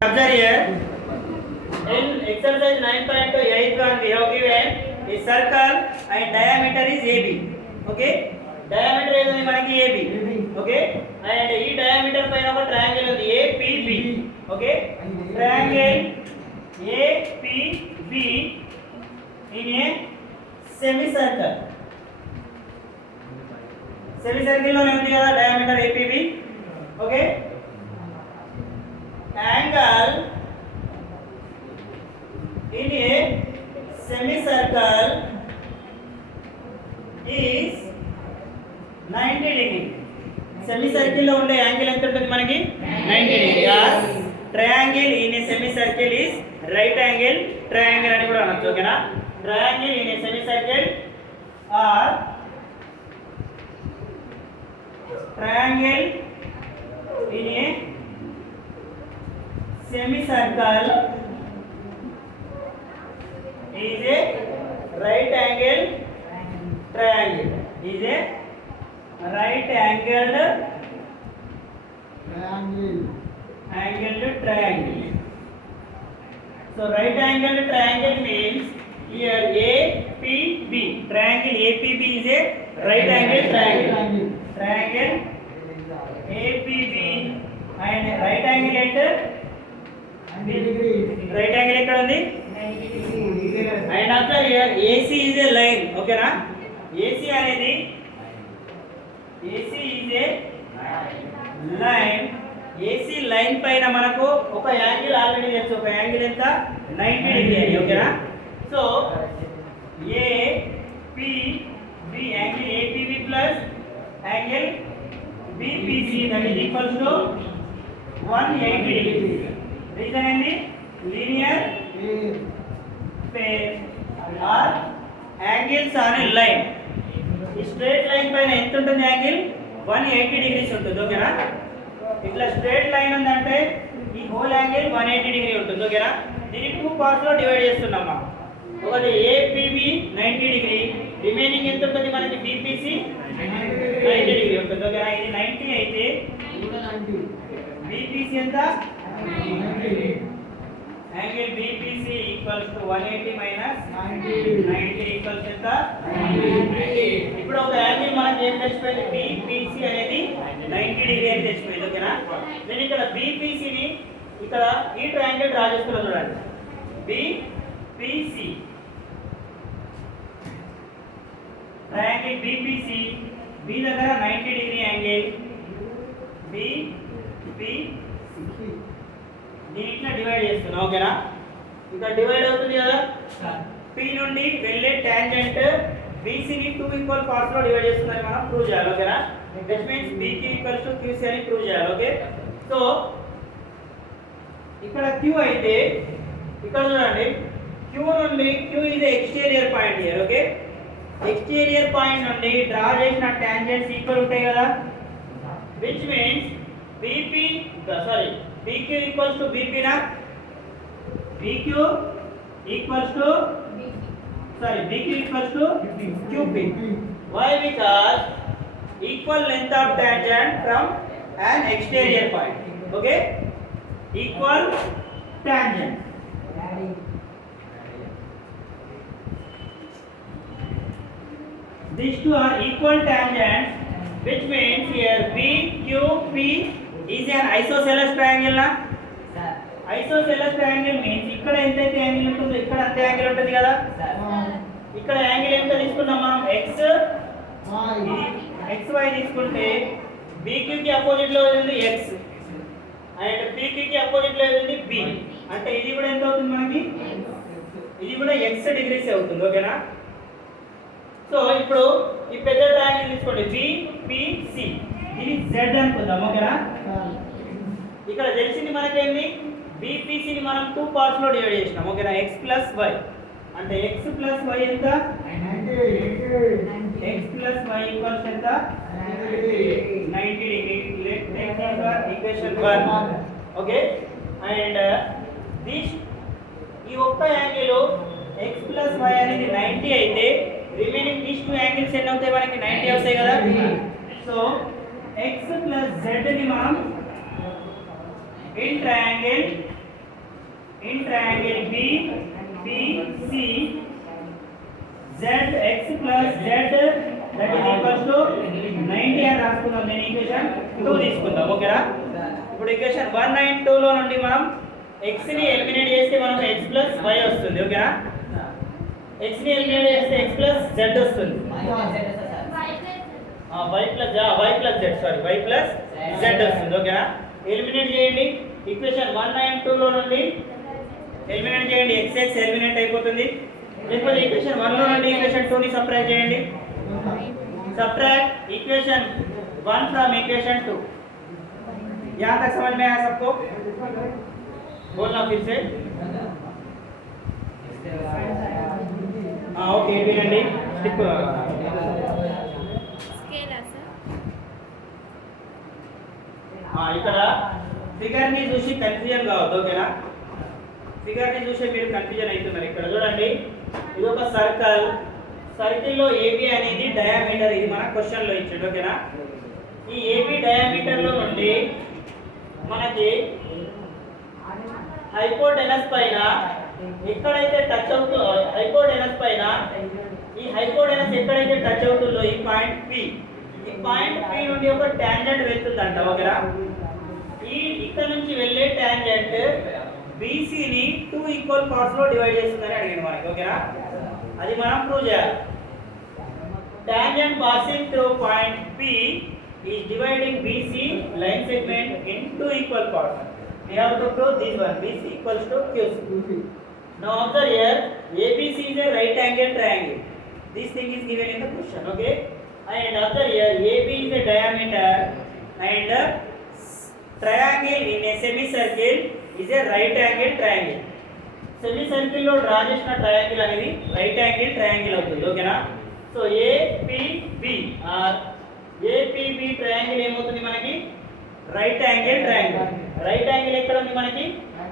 Observe here. In exercise 9.8 one we have given a circle and diameter is AB. Okay. Diameter is మనకి AB. Okay. And ఈ diameter పైన ఒక triangle ఉంది APB. Okay. Triangle APB in a semicircle. Semicircle లోనే ఉంది కదా diameter APB. Okay. Angle in a semicircle is 90 degree. Semicircle లో ఉండే యాంగిల్ ఎంత ఉంటుంది మనకి 90 degree. Triangle in a semicircle is right angle triangle అని కూడా అనొచ్చు. ఓకేనా? Triangle in a semicircle or triangle in a semicircle is a right angle triangle. Is a right angled triangle. So right angled triangle means here APB. Triangle APB is a right angle triangle. Triangle APB and right angle at right angle ఎక్కడ ఉంది and after here AC is a line. ఓకేనా? AC అనేది AC is a line. AC line పైన మనకు ఒక angle already తెలుసు. ఒక angle ఎంత 90 డిగ్రీ అని. ఓకేనా? So APB angle APB plus angle BPC that is equals to 180 degree. Reason ఏంది? Linear pair are angles on a line. ఈ స్ట్రైట్ లైన్ పైన ఎంత ఉంటుంది యాంగిల్ 180 డిగ్రీస్ ఉంటుంది. ఓకేనా? ఇట్లా స్ట్రైట్ లైన్ ఉందంటే ఈ హోల్ యాంగిల్ 180 డిగ్రీ ఉంటుంది. ఓకేనా? దీన్ని టూ పార్ట్స్ లో డివైడ్ చేస్తున్నామా. ఒకటి APB 90 డిగ్రీ, రిమైనింగ్ ఎంత ఉంటుంది మనకి BPC 90 డిగ్రీ ఉంటుంది. ఓకేనా? ఇది 90 అయితే BPC ఎంత angle BPC equals to 180 minus 90 equals ఎంత 90. ఇప్పుడు ఒక యాంగిల్ మనకి ఏం తెలిసిపోయింది BPC అనేది 90 డిగ్రీ అని తెలిసిపోయింది. ఓకేనా? నేను ఇక్కడ BPC ని ఇక్కడ ఈ ట్రయాంగిల్ డ్రా చేస్తున్నా చూడండి. BPC ట్రయాంగిల్ BPC B దగ్గర 90 డిగ్రీ యాంగిల్ BPC దీన్ని ఇట్లా డివైడ్ చేస్తున్నా. ఓకేనా? ఇక్కడ డివైడ్ అవుతుంది కదా. P నుండి వెళ్ళే టాంజెంట్ BC ని 2 ఈక్వల్ పార్ట్స్ లో డివైడ్ చేస్తుందని మనం ప్రూవ్ చేయాలి. ఓకేనా? That means BQ equals to QC అని ప్రూవ్ చేయాలి. ఓకే? సో ఇక్కడ Q అయితే ఇక్కడ చూడండి Q నుండి Q is exterior point here. Okay? Exterior point నుండి డ్రా చేసిన టాంజెంట్స్ ఈక్వల్ ఉంటాయి కదా. which means BQ equals to BP na. BQ equals to BQ equals to QP. Why? Because equal length of tangent from an exterior point. Okay? Equal tangent. These two are equal tangents, which means here BQP is an isosceles triangle na. Isosceles triangle means ఇక్కడ ఎంతైతే angle ఉంటుందో ఇక్కడ అంతే angle ఉంటుంది కదా. ఇక్కడ angle ఎంత తీసుకున్నాం మనం XY తీసుకుంటే BQ కి అపోజిట్ లో ఉంది X అండ్ PQ కి అపోజిట్ లో ఉంది B. అంటే ఇది కూడా ఎంత అవుతుంది మనకి ఇది కూడా X డిగ్రీస్ అవుతుంది. ఓకేనా? సో ఇప్పుడు ఈ పెద్ద ట్రయాంగిల్ తీసుకోండి BPC. ఇది Z అనుకుందాం. ఓకేనా? ఇక్కడ తెలిసింది మనకేంది BPC ని మనం టూ పార్ట్స్ లో డివైడ్ చేసినాం. ఓకేనా? X ప్లస్ Y అంటే X ప్లస్ Y ఎంత X ప్లస్ Y ఈక్వల్స్ ఎంత 90 degree. Let take your equation 1. Okay? And this ఈ ఒక్క యాంగిల్ X ప్లస్ Y అనేది 90 అయితే రిమైనింగ్ దీస్ టూ యాంగిల్స్ ఎన్ని అవుతాయి మనకి 90 అవుతాయి కదా. సో x plus z ని మనం in triangle in triangle BPC zx plus z that is equals to 90 అని రాసుకుందాం. నేను ఈక్వేషన్ 2 తీసుకుందాం. ఓకేనా? ఇప్పుడు ఈక్వేషన్ 1 and 2 లో నుండి మనం x ని ఎలిమినేట్ చేస్తే మనకు x plus y వస్తుంది. ఓకేనా? x ని ఎలిమినేట్ చేస్తే x plus z వస్తుంది. y plus z sorry y plus z వస్తుంది. ఓకేనా? ఎలిమినేట్ చేయండి. ఈక్వేషన్ 1 and 2 లో నుండి ఎలిమినేట్ చేయండి. x ఎలిమినేట్ అయిపోతుంది. లేకపోతే ఈక్వేషన్ 1 లో నుండి ఈక్వేషన్ 2 ని సబ్ట్రాక్ట్ చేయండి. Subtract equation 1 from equation 2. यहाँ तक समझ में आया सबको? बोलना फिर से. हाँ ओके विनंडी स्टिक స్కేలా సార్? हाँ ఇక్కడ ఫిగర్ ని చూసి కన్ఫ్యూజన్ కావద్దు. ఓకేనా? ఫిగర్ ని చూసి మీరు కన్ఫ్యూజన్ అవుతున్నారు. ఇక్కడ చూడండి, ఇది ఒక సర్కిల్ లో AB అనేది డయామీటర్. ఇది మన క్వశ్చన్ లో ఇచ్చాడు. ఓకేనా? ఈ AB డయామీటర్ లో నుండి మనకి హైపోటెనస్ పైన ఎక్కడైతే టచ్ అవుతుందో హైపోటెనస్ పైన ఈ హైపోటెనస్ ఎక్కడైతే టచ్ అవుతుందో ఈ పాయింట్ P నుండి ఒక టాంజెంట్ వెళ్తుందంట. ఓకేనా? ఇక్కడ నుంచి వెళ్ళే టాంజెంట్ BC ని 2 ఈక్వల్ పార్ట్స్ లో డివైడ్ చేస్తుందని అడిగాను మనకి. ఓకేనా? అది మనం ప్రూవ్ చేయాలి. Tangent passing through point P is dividing BC line segment into equal parts. We have to prove this one. BC equals to QC. Now observe here, ABC is a right angle triangle. This thing is given in the question. Okay. And observe here, AB is a diameter and triangle in a semicircle is a right angle triangle. Semicircle లో draw చేసిన triangle అనేది right angle triangle అవుతుంది. ఓకేనా? So APB or APB triangle ఏమవుతుంది మనకి? Right angle triangle. Right angle ఎక్కడ ఉంది మనకి?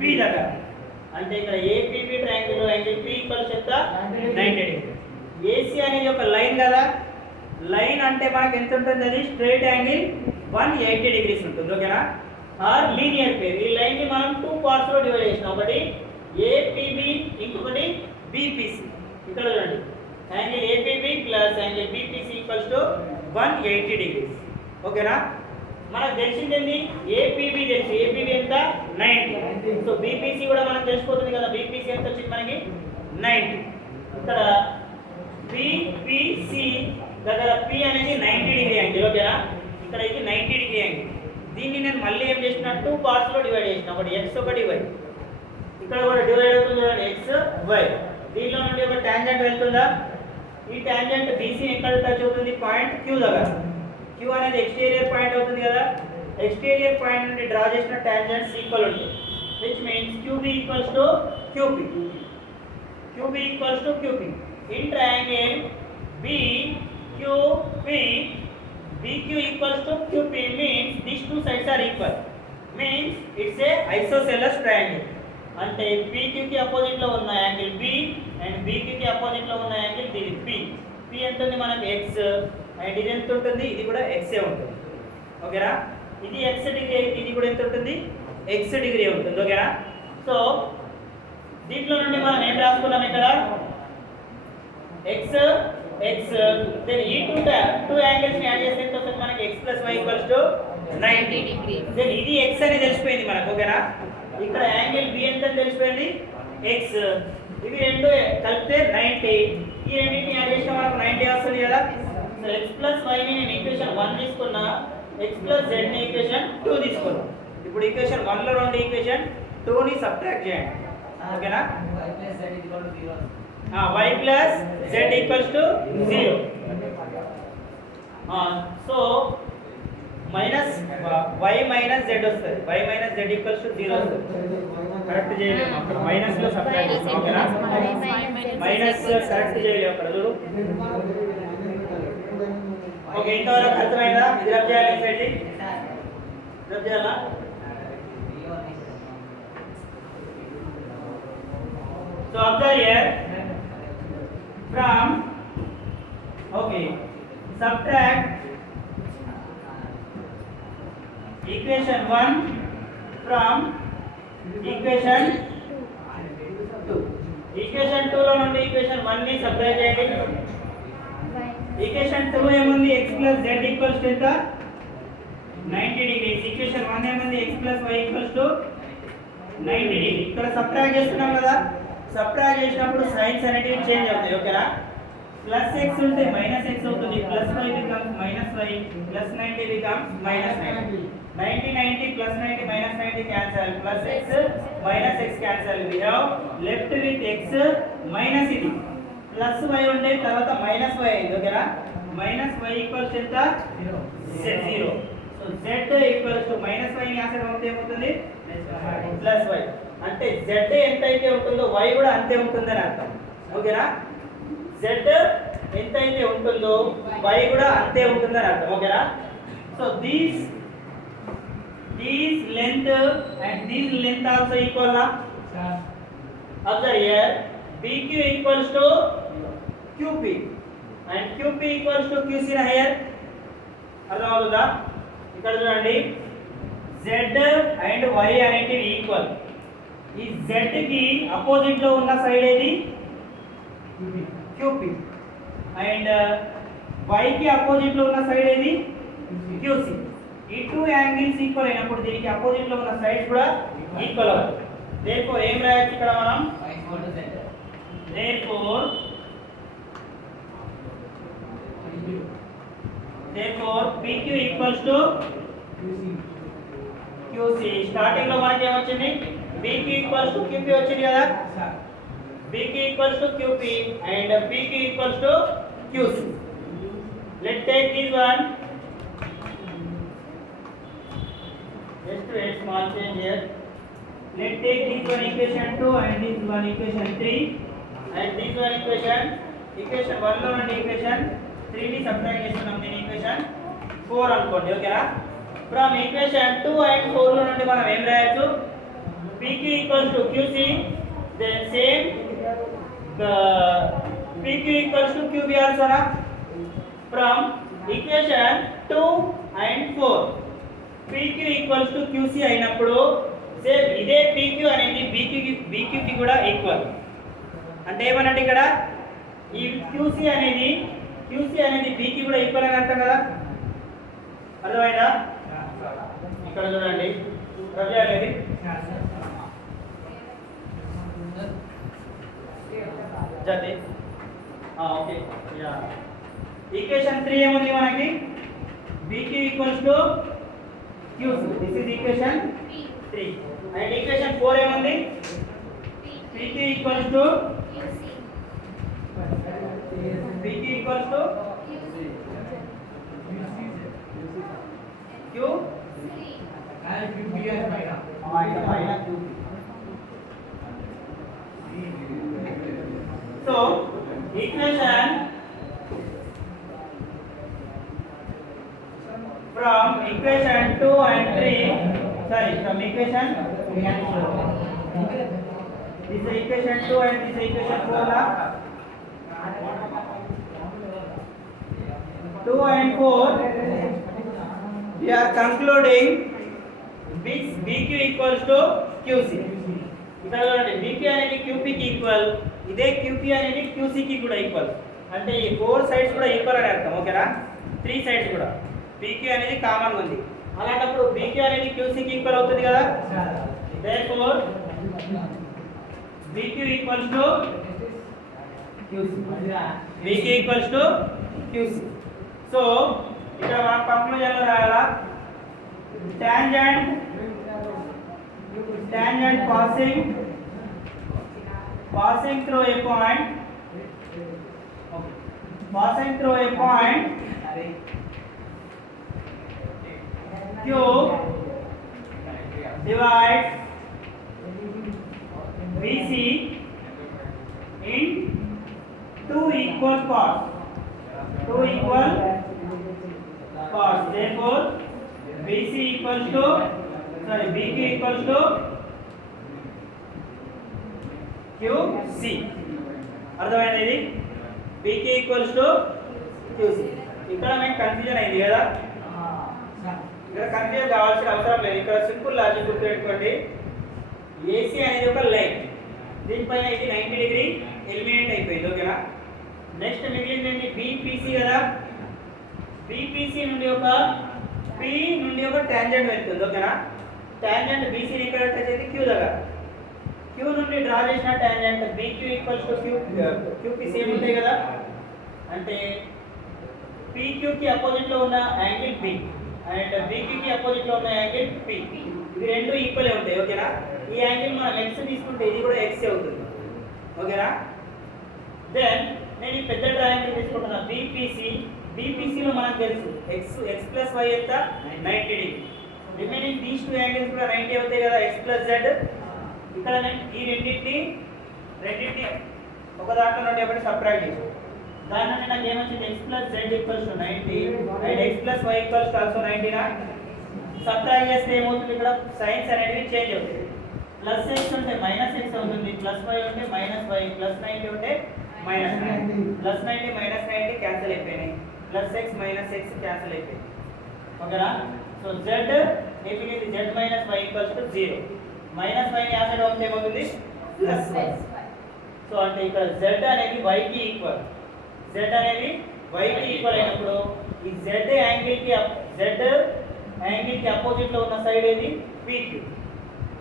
P దగ్గర. అంటే ఇక్కడ APB ట్రయాంగిల్ లో యాంగిల్ P ఈక్వల్స్ ఎంత? 90 డిగ్రీ. AC అనేది ఒక లైన్ కదా. లైన్ అంటే మనకి ఎంత ఉంటుంది? అది స్ట్రైట్ యాంగిల్ 180 డిగ్రీస్ ఉంటుంది. ఓకేనా? Are linear pair. ఈ లైన్ ని మనం 2 పార్ట్స్ లో డివైడ్ చేసినాం. ఒకటి APB, ఇంకొకటి BPC. ఇక్కడ చూడండి, angle APB plus angle BPC equals to 180 degrees. ఓకేనా? మనకు తెలిసింది ఏంది? APB తెలుసు. APB ఎంత? 90. సో BPC కూడా మనకు తెలిసిపోతుంది కదా. BPC ఎంత వచ్చింది మనకి? 90. ఇక్కడ BPC దగ్గర P అనేది 90 డిగ్రీ యాంగిల్. ఓకేనా? ఇక్కడ ఇది 90 డిగ్రీ యాంగిల్. దీన్ని నేను మళ్ళీ ఏం చేసిన 2 పార్ట్స్ లో డివైడ్ చేసిన. ఒకటి x ఒకటి y. ఇక్కడ కూడా డివైడ్ అవుతుంది చూడండి, x y. దీనిలో నుండి ఒక టాంజెంట్ వెళ్తుందా? ఈ టాంజెంట్ BC ఎక్కడ టచ్ అవుతుంది? పాయింట్ Q దగ్గర. Q అనేది ఎక్స్టీరియర్ పాయింట్ అవుతుంది కదా. ఎక్స్టీరియర్ పాయింట్ నుండి డ్రా చేసిన టాంజెంట్స్ ఈక్వల్ ఉంటాయి. which means QB equals to QP. QB equals to QP. In triangle BQP, BQ equals to QP means these two sides are equal. Means it's a isosceles triangle. అంటే PQ కి opposite లో ఉన్న angle B and BQ కి opposite లో ఉన్న angle ఇది P. P ఎంత ఉంది మనకి? x అండ్ ఇది ఎంత ఉంటుంది? ఇది కూడా x ఏ ఉంటుంది. ఓకేనా? ఇది x డిగ్రీ, ఇది కూడా ఎంత ఉంటుంది? x డిగ్రీ ఉంటుంది. ఓకేనా? సో దీంట్లో నుండి మనం ఏం రాసుకున్నాం ఇక్కడ? x దెన్ ఈ టూ యాంగిల్స్ ని యాడ్ చేస్తే ఎంత వస్తుంది మనకి? x + y = 90 degree. దెన్ ఇది x అని తెలిసిపోయింది మనకు. ఓకేనా? ఇక్కడ యాంగిల్ B ఎంత తెలిసిపోయింది? x. ఇవి రెండు కలిపితే 90. ఈ రెండింటిని యాడ్ చేస్తే మనకు 90 వస్తుంది కదా. సో x + y ని నేను ఈక్వేషన్ 1 తీసుకున్నా, x + z ని ఈక్వేషన్ 2 తీసుకున్నా. ఇప్పుడు ఈక్వేషన్ 1 లో నుండి ఈక్వేషన్ 2 ని సబ్ట్రాక్ట్ చేయండి. ఓకేనా? y + z = 0. So minus y minus z వస్తుంది. y మైనస్ z = 0 వస్తుంది. కరెక్ట్ చేయలేము అక్కడ, మైనస్ లో సబ్ట్రాక్ట్ చేస్తాం. ఓకేనా? మైనస్ కరెక్ట్ చేయలేము అక్కడ చూడు. ఓకే, ఇంతవరకు అర్థమైందా? ఇది రబ్ చేయాలి, సైడ్ రబ్ చేయాలా? So observe here from okay subtract equation 1 from equation equation 2 లో నుండి ఈక్వేషన్ 1 ని సబ్ట్రాక్ట్ చేయండి. ఈక్వేషన్ 2 ఏముంది x + z = ఎంత 90 డిగ్రీస్. ఈక్వేషన్ 1 ఏముంది x + y = 90 డిగ్రీ. ఇక్కడ సబ్ట్రాక్ట్ చేస్తున్నాం కదా, సబ్ట్రాక్ట్ చేసినప్పుడు సైన్స్ అనేటివి చేంజ్ అవుతాయి. ఓకేనా, ప్లస్ x ఉంటే మైనస్ x అవుతుంది, plus y becomes minus y, plus 90 becomes minus 90. 90 90 plus 90 minus 90 cancel, plus x minus x cancel. We have left with x minus ఇది plus y ఉంటే తర్వాత minus y అయింది. ఓకేనా, minus y equals ఎంత 0. So z equals to minus y ని ఆ side పంపితే ఏమవుతుంది plus y. అంటే z ఎంత అయితే ఉంటుందో y కూడా అంతే ఉంటుందని అర్థం. ఓకేనా, z ఎంత అయితే ఉంటుందో y కూడా అంతే ఉంటుందని అర్థం. ఓకేనా, so these length and this length also equal na. Observe here, BQ equals to QP and QP equals to QC na here. అర్థమవుతుందా? ఇక్కడ చూడండి, Z and Y అనేటివి ఈక్వల్. ఈ Z కి అపోజిట్ లో ఉన్న సైడ్ ఏది QP అండ్ Y కి అపోజిట్ లో ఉన్న సైడ్ ఏది QC. ఈ టూ యాంగిల్స్ ఈక్వల్ అయినప్పుడు దీనికి అపోజిట్ లో ఉన్న సైడ్స్ కూడా ఈక్వల్ అవుతాయి. దేర్ఫోర్ ఏం రాయొచ్చు ఇక్కడ మనం, therefore PQ equals to QC. Starting లో మనకి ఏమొచ్చింది, BQ ఈక్వల్స్ టు QP వచ్చింది కదా, BQ equals to QP and PQ equals to QC. Let take this one. Just to add small change here. Let's take this one equation 2 and this one equation 3 and this one equation 1 లో నుండి equation 3 ని subtract చేస్తున్నాం, దీని equation 4 అనుకోండి. ఓకేనా, from equation 2 and 4 లో నుండి మనం ఏం రాయొచ్చు, PQ equals to QC, then same PQ equals to QB also na. From equation 2 and 4 PQ equals to QC అయినప్పుడు సేమ్ ఇదే PQ అనేది BQ కి కూడా ఈక్వల్. అంటే ఏమనంటే ఇక్కడ ఈ QC అనేది B కి కూడా ఈక్వల్ అని అర్థం కదా, అర్థమైందా? ఇక్కడ చూడండి, రవి అనేది జల్దీ ఓకే. ఈక్వేషన్ 3 ఏముంది మనకి, BQ equals to QC. This is equation 3 and equation 4 ఏముంది, PQ equals to QC so equation from equation 2 and 3, sorry, from equation this is equation 2 and this is equation 4 na. 2 and 4 we are concluding this BQ equals to QC. ఇక్కడ చూడండి, BQ అనేది QP కి equal, ఇదే QP అనేది QC కి కూడా equal. అంటే ఈ 4 సైడ్స్ కూడా ఈక్వల్ అని అర్థం. ఓకేనా, 3 సైడ్స్ కూడా BQ అనేది కామన్ ఉంది. అలాంటప్పుడు BQ అనేది QC కి ఈక్వల్ అవుతుంది కదా. Therefore BQ equals to QC. BQ equals to QC. So ఇక్కడ మనం కంక్లూజన్ లో రాయాలా, tangent passing through a point Q divides BC in two equal parts. Therefore BQ equals to QC. అర్థమైంది ఇది, BQ equals to QC. ఇక్కడ మీకు confusion అయింది కదా, ఇక్కడ కన్ఫ్యూజ్ కావాల్సిన అవసరం లేదు. ఇక్కడ సింపుల్ లాజిక్ గుర్తుపెట్టుకోండి, AC అనేది ఒక లైన్, దీనిపైన ఇది 90 డిగ్రీ ఎలిమినేట్ అయిపోయింది. ఓకేనా? నెక్స్ట్ మిగిలింది ఏంటి? బీపీసీ కదా. బీపీసీ నుండి ఒక పి నుండి ఒక టాంజెంట్ వెళ్తుంది. ఓకేనా? టాంజెంట్ బీసీని ఇక్కడ టచ్ అయితే క్యూ దగ్గర, క్యూ నుండి డ్రా చేసిన tangent BQ equals to QP same ఉంటాయి కదా. అంటే పీక్యూకి అపోజిట్లో ఉన్న యాంగిల్ బి అండ్ బీక్యూకి అపోజిట్లో ఉన్న యాంగిల్ పి, ఇవి రెండు ఈక్వల్ ఉంటాయి. ఓకేనా? ఈ యాంగిల్ మనం ఎక్స్ తీసుకుంటే ఇది కూడా ఎక్స్ అవుతుంది. ఓకేనా? దెన్ నేను ఈ పెద్ద ట్రయాంగిల్ తీసుకుంటున్నా బీపీసీ. బీపీసీలో మనకు తెలుసు ఎక్స్ ప్లస్ వై ఎంత 90 degree. Remaining these two angles కూడా 90 అవుతాయి కదా, ఎక్స్ ప్లస్ జెడ్. ఇక్కడ నేను ఈ రెండింటిని ఒక దాంట్లో నుండి ఒకటి సబ్ట్రాక్ట్ చేసాను. దాని నుండి నాకు ఏమొచ్చింది? X plus z equals to 90 and x plus y equals also 90 నా. సబ్ట్రాక్ట్ చేస్తే ఏమవుతుంది? ఇక్కడ సైన్స్ అనేవి చేంజ్ అవుతుంది. ప్లస్ ఎక్స్ ఉంటే మైనస్ ఎక్స్ అవుతుంది, ప్లస్ వై ఉంటే మైనస్ వై, ప్లస్ 90 ఉంటే మైనస్ 90. ప్లస్ 90 మైనస్ 90 క్యాన్సిల్ అయిపోయినాయి, plus X minus X cancel అయిపోయింది. ఓకేనా? సో జెడ్ ఏమిటి? Z minus Y equals to 0. Minus వైని ఆ సైడ్ పంపితే ఏమవుతుంది? Plus why. సో అంటే ఇక్కడ జెడ్ అనేది వైకి ఈక్వల్. జెడ్ అనేది వైకి ఈక్వల్ అయినప్పుడు ఈ జెడ్ యాంగిల్కి అపోజిట్లో ఉన్న సైడ్ ఏది? పీక్యూ.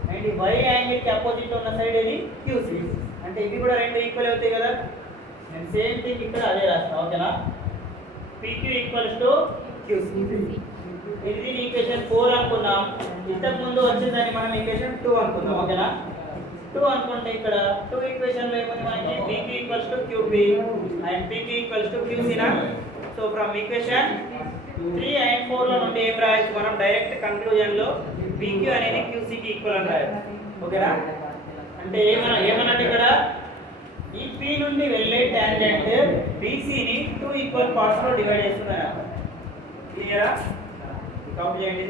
అండ్ ఈ వై యాంగిల్కి అపోజిట్లో ఉన్న సైడ్ ఏది? క్యూసీ. అంటే ఇవి కూడా రెండు ఈక్వల్ అవుతాయి కదా. నేను సేమ్ థింగ్ ఇక్కడ అదే రాస్తాను. ఓకేనా? PQ equals to QC. ఇది ఈక్వేషన్ 4 అనుకున్నాం. ఇంతకు ముందు వచ్చిందని మనం ఈక్వేషన్ 2 అనుకున్నాం. ఓకేనా? 2 అనుకుంటే ఇక్కడ 2 ఈక్వేషన్ లో ఏముంది మనకి? PQ equals to QP and PQ equals to QC నా. సో ఫ్రమ్ ఈక్వేషన్ 3 అండ్ 4 లో నుండి ఏం రాయొచ్చు మనం? డైరెక్ట్ కంక్లూజన్ లో పీక్యూ అనేది క్యూసీకి ఈక్వల్ అని రాయొచ్చు. ఓకేనా? అంటే ఏమన్నట్టు ఇక్కడ ఈ పి నుండి వెళ్ళే టాంజెంట్ బీసీని 2 ఈక్వల్ పార్ట్స్ లో డివైడ్ చేస్తున్నారు. క్లియరా? కౌంట్ చేయండి.